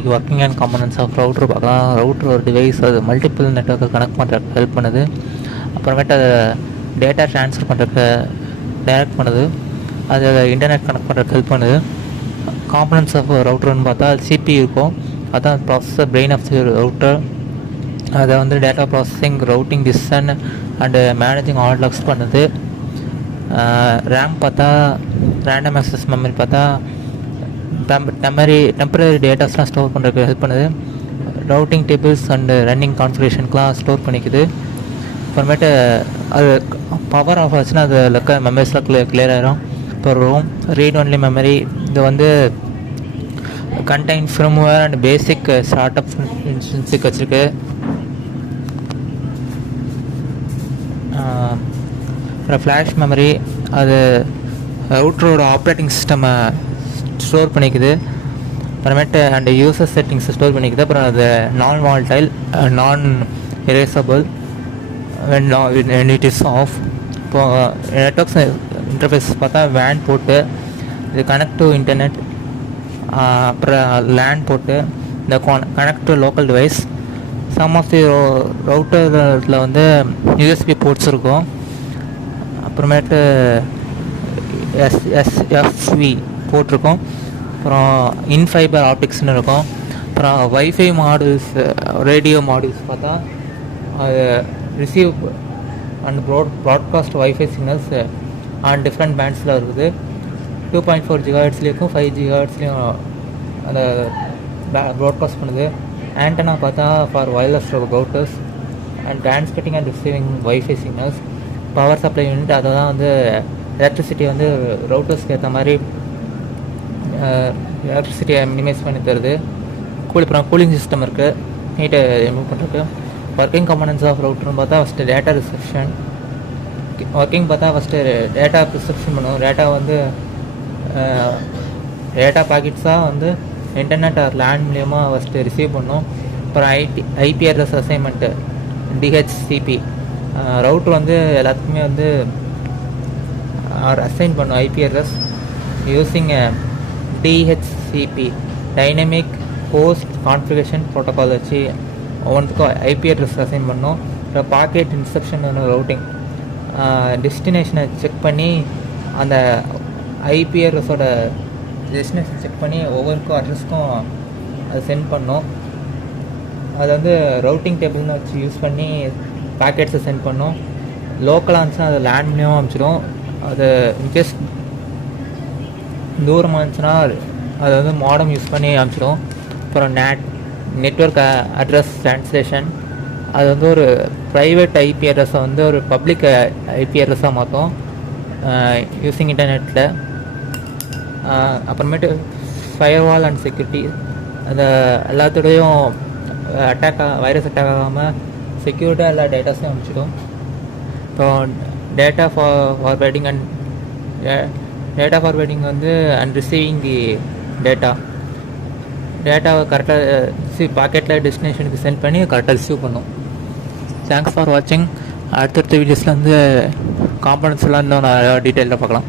இன்றைக்கி working and components of router பார்க்கலாம். Router ஒரு டிவைஸ், அது மல்டிபிள் நெட்ஒர்க்கை கனெக்ட் பண்ணுறதுக்கு ஹெல்ப் பண்ணுது. அப்புறமேட்டு அதை டேட்டா ட்ரான்ஸ்ஃபர் பண்ணுறதுக்கு டைரக்ட் பண்ணுது. அது இன்டர்நெட் கனெக்ட் பண்ணுறதுக்கு ஹெல்ப் பண்ணுது. காம்பனன்ட்ஸ் ஆஃப் ரவுட்டர்னு பார்த்தா சிபி இருக்கும், அதான் processor brain of the router. அதை வந்து data processing, routing, decision and managing all logs பண்ணுது. ரேம் பார்த்தா ரேண்டம் ஆக்சஸ் மெமரி பார்த்தா டெம்பரரி டேட்டாஸ்லாம் ஸ்டோர் பண்ணுறதுக்கு ஹெல்ப் பண்ணுது. Routing tables and running கான்ஃபிகரேஷனுக்குலாம் store பண்ணிக்குது. அப்புறமேட்டு அது பவர் ஆஃப் ஆச்சுன்னா அதில் இருக்க மெமரிஸ்லாம் கிளியர் ஆகிரும். இப்போ ரீட் ஒன்லி மெமரி, இது வந்து contain firmware and basic start up இன்ஸ்டன்ஸுக்கு வச்சுருக்கு. அப்புறம் ஃப்ளாஷ் மெமரி, அது ரவுட்டரோட ஆப்ரேட்டிங் சிஸ்டமை ஸ்டோர் பண்ணிக்குது. அப்புறமேட்டு அண்ட் யூசர் செட்டிங்ஸை ஸ்டோர் பண்ணிக்குது. அப்புறம் அது non volatile, non erasable when it is off. இப்போ நெட்ஒர்க்ஸ் இன்டர்ஃபேஸ் பார்த்தா வேன் போட்டு இது கனெக்ட் டு இன்டர்நெட், அப்புறம் லேன் போட்டு இந்த connect to local device. Some of the ரவுட்டரில் வந்து யூஎஸ்பி போர்ட்ஸ் இருக்கும். அப்புறமேட்டு எஸ்எஸ்எஃப்வி போட்டிருக்கோம். அப்புறம் இன்ஃபைபர் ஆப்டிக்ஸ்னு இருக்கும். அப்புறம் வைஃபை மாடியூல்ஸ், ரேடியோ மாடியூல்ஸ் பார்த்தா அது receive and broadcast WiFi signals on different பேண்ட்ஸில் இருக்குது. 2.4 GHz 5 GHz அதை ப்ராட்காஸ்ட் பண்ணுது. ஆண்டனா பார்த்தா for wireless routers and transmitting and receiving WiFi signals. Power supply unit, அதை தான் வந்து எலக்ட்ரிசிட்டி வந்து ரவுட்டர்ஸ்க்கு ஏற்ற மாதிரி எலக்ட்ரிசிட்டியை மினிமைஸ் பண்ணி தருது. அப்புறம் கூலிங் சிஸ்டம் இருக்குது, ஹீட்டை ரிமூவ் பண்ணுறதுக்கு. ஒர்க்கிங் காம்பனன்ட்ஸ் ஆஃப் ரவுட்டர்னு பார்த்தா ஃபஸ்ட்டு டேட்டா ரிசெப்ஷன். ஒர்க்கிங் பார்த்தா ஃபஸ்ட்டு டேட்டா ரிசெப்ஷன் பண்ணுவோம். டேட்டா வந்து டேட்டா பாக்கெட்ஸாக வந்து இன்டர்நெட் ஆர் லேண்ட் மூலியமாக ஃபஸ்ட்டு ரிசீவ் பண்ணோம். அப்புறம் IP address assignment, DHCP. Router வந்து எல்லாத்துக்குமே வந்து அசைன் பண்ணும் IP address using DHCP, dynamic host configuration protocol வச்சு ஒவ்வொன்றுக்கும் ஐபி அட்ரஸ் அசைன் பண்ணோம். அப்புறம் பாக்கெட் இன்செப்ஷன் ரவுட்டிங், டெஸ்டினேஷனை செக் பண்ணி அந்த ஐபி அட்ரஸோட டெஸ்டினேஷன் செக் பண்ணி ஒவ்வொருக்கும் அட்ரஸ்க்கும் அது சென்ட் பண்ணோம். அது வந்து ரவுட்டிங் டேபிள்னு வச்சு யூஸ் பண்ணி பேக்கெட்ஸை சென்ட் பண்ணோம். லோக்கலாக இருந்துச்சுன்னா அது லேண்ட் மூலியமாக அனுப்பிச்சிடும். அது இன்கேஸ் தூரமாக இருந்துச்சுன்னா அது வந்து மாடம் யூஸ் பண்ணி அனுப்பிச்சிடும். அப்புறம் நெட்வொர்க் அட்ரஸ் ட்ரான்ஸ்லேஷன், அது வந்து ஒரு ப்ரைவேட் ஐபி அட்ரஸை வந்து ஒரு பப்ளிக் ஐபி அட்ரஸாக மாற்றும் யூஸிங் இன்டர்நெட்டில். அப்புறமேட்டு ஃபயர்வால் அண்ட் செக்யூரிட்டி, அந்த எல்லாத்தோடையும் வைரஸ் அட்டாக் ஆகாமல் செக்யூரிட்டாக எல்லா டேட்டாஸையும் அனுப்பிச்சிடும். இப்போ டேட்டா ஃபார்வேர்டிங் வந்து அண்ட் ரிசீவிங் தி டேட்டாவை கரெக்டாக பாக்கெட்டில் டெஸ்டினேஷனுக்கு சென்ட் பண்ணி கரெக்டாக ரிசீவ் பண்ணும். தேங்க்ஸ் ஃபார் வாட்சிங். அடுத்தடுத்த வீடியோஸில் வந்து காம்பனன்ட்ஸ் எல்லாம் இன்னும் நிறையா டீட்டெயிலாக பார்க்கலாம்.